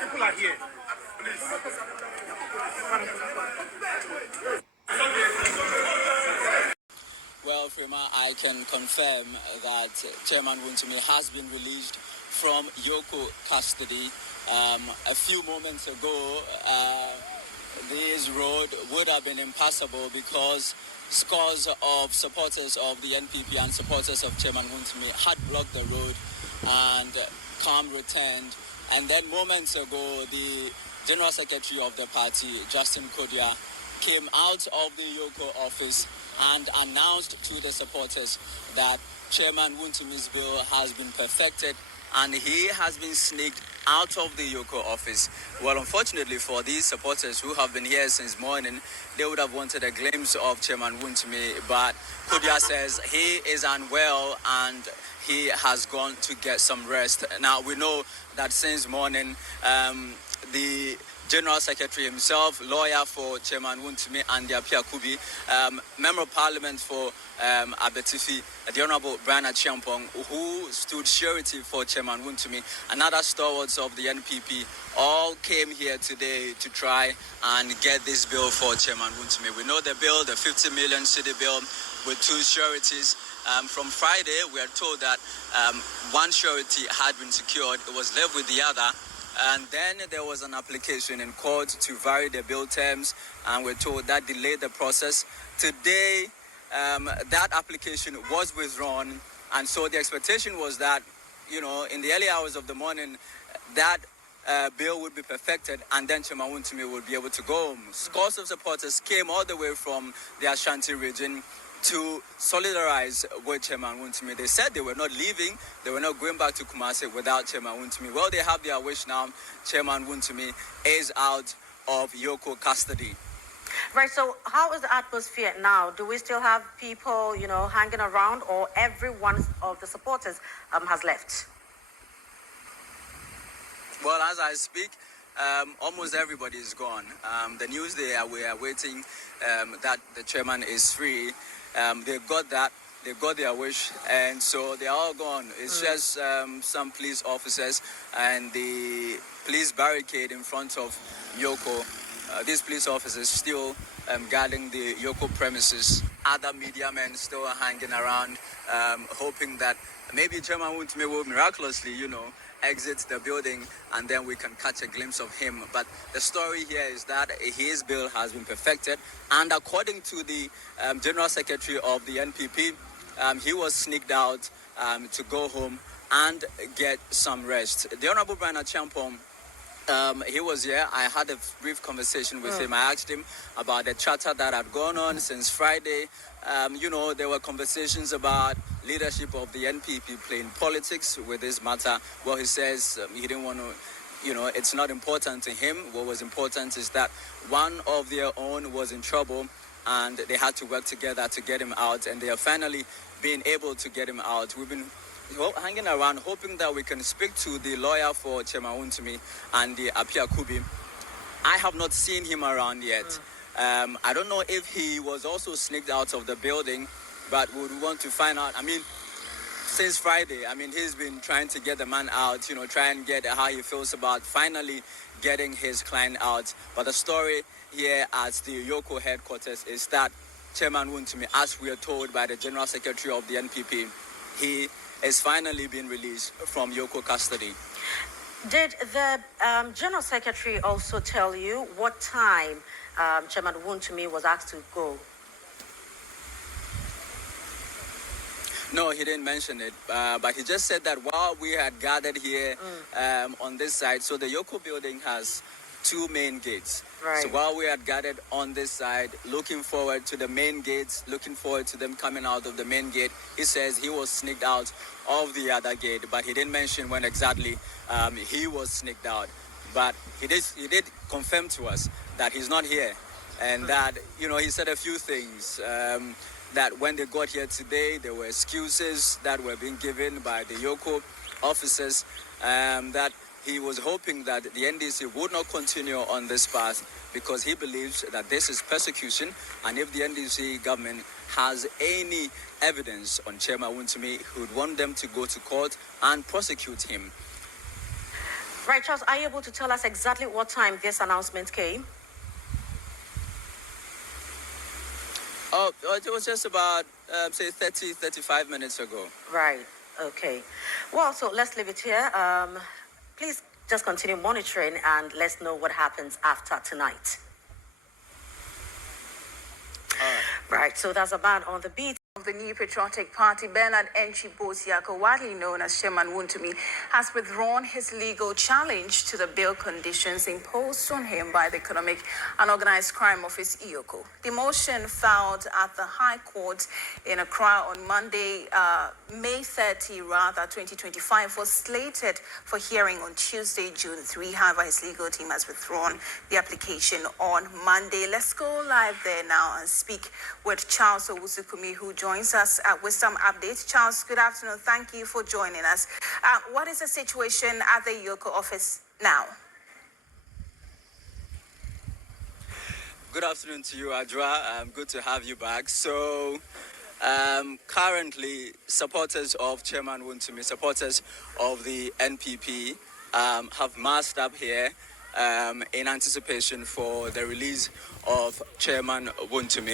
People are here. Well, Frema, I can confirm that Chairman Wuntumi has been released from Yoko custody. A few moments ago, this road would have been impassable because scores of supporters of the NPP and supporters of Chairman Wuntumi had blocked the road, and calm returned. And then moments ago, the General Secretary of the party, Justin Kodia, came out of the Yoko office and announced to the supporters that Chairman Wuntumi's bill has been perfected and he has been sneaked out of the Yoko office. Well, unfortunately for these supporters who have been here since morning, they would have wanted a glimpse of Chairman Wuntumi, but Kodia says he is unwell and he has gone to get some rest. Now, we know that since morning, the General Secretary himself, lawyer for Chairman Wuntumi, and the Apia Kubi, Member of Parliament for Abetifi, the Honorable Brian Achiampong, who stood surety for Chairman Wuntumi, and other stalwarts of the NPP, all came here today to try and get this bill for Chairman Wuntumi. We know the bill, the 50 million city bill with two sureties. From Friday, we are told that one surety had been secured. It was left with the other. And then there was an application in court to vary the bill terms, and we're told that delayed the process. Today, that application was withdrawn, and so the expectation was that, you know, in the early hours of the morning, that bill would be perfected, and then Chairman Wuntumi would be able to go home. Scores of supporters came all the way from the Ashanti region to solidarize with Chairman Wuntumi. They said they were not leaving, they were not going back to Kumasi without Chairman Wuntumi. Well, they have their wish now. Chairman Wuntumi is out of Yoko custody. Right, so how is the atmosphere now? Do we still have people, you know, hanging around, or every one of the supporters has left? Well, as I speak, almost everybody is gone. The news there, we are waiting that the chairman is free. They got that, they got their wish, and so they are all gone. It's just some police officers and the police barricade in front of Yoko. These police officers still guarding the Yoko premises. Other media men still hanging around, hoping that maybe Chairman Wuntumi will miraculously, you know, exit the building and then we can catch a glimpse of him. But the story here is that his bill has been perfected, and according to the General Secretary of the NPP, he was sneaked out to go home and get some rest. The Honorable Brian Achiampong, he was here. I had a brief conversation with him. I asked him about the chatter that had gone on since Friday. You know, there were conversations about leadership of the NPP playing politics with this matter. Well, he says he didn't want to, you know, it's not important to him. What was important is that one of their own was in trouble and they had to work together to get him out, and they are finally being able to get him out. We've been hanging around hoping that we can speak to the lawyer for Chairman Wuntumi and the Apia Kubi. I have not seen him around yet. I don't know if he was also sneaked out of the building, but we would want to find out. I mean, since Friday, I mean, he's been trying to get the man out, you know, try and get how he feels about finally getting his client out. But the story here at the Yoko headquarters is that Chairman Wuntumi, as we are told by the General Secretary of the NPP, he is finally being released from Yoko custody. Did the General Secretary also tell you what time Chairman Wuntumi was asked to go? No, he didn't mention it, but he just said that while we had gathered here on this side, so the Yoko building has two main gates. Right. So while we had gathered on this side, looking forward to the main gates, looking forward to them coming out of the main gate, he says he was sneaked out of the other gate, but he didn't mention when exactly he was sneaked out. But he did confirm to us that he's not here. and that, he said a few things. That when they got here today, there were excuses that were being given by the Yoko officers, that he was hoping that the NDC would not continue on this path because he believes that this is persecution, and if the NDC government has any evidence on Chairman Wuntumi, he would want them to go to court and prosecute him. Right, Charles, are you able to tell us exactly what time this announcement came? Oh, it was just about, say, 35 minutes ago. Right, okay. Well, so let's leave it here. Please just continue monitoring and let's know what happens after tonight. All right. Right, so that's a man on the beat. Of the new patriotic party, Bernard Antwi Boasiako, widely known as Chairman Wuntumi, has withdrawn his legal challenge to the bail conditions imposed on him by the Economic and Organized Crime Office, EOCO. The motion filed at the High Court in Accra on Monday, May 30, 2025, was slated for hearing on Tuesday, June 3. However, his legal team has withdrawn the application on Monday. Let's go live there now and speak with Charles Owusu-Kumi, who joins us with some updates. Charles, good afternoon. Thank you for joining us. What is the situation at the Yoko office now? Good afternoon to you, Adra. Good to have you back. So, currently, supporters of Chairman Wuntumi, supporters of the NPP, have massed up here in anticipation for the release of Chairman Wuntumi.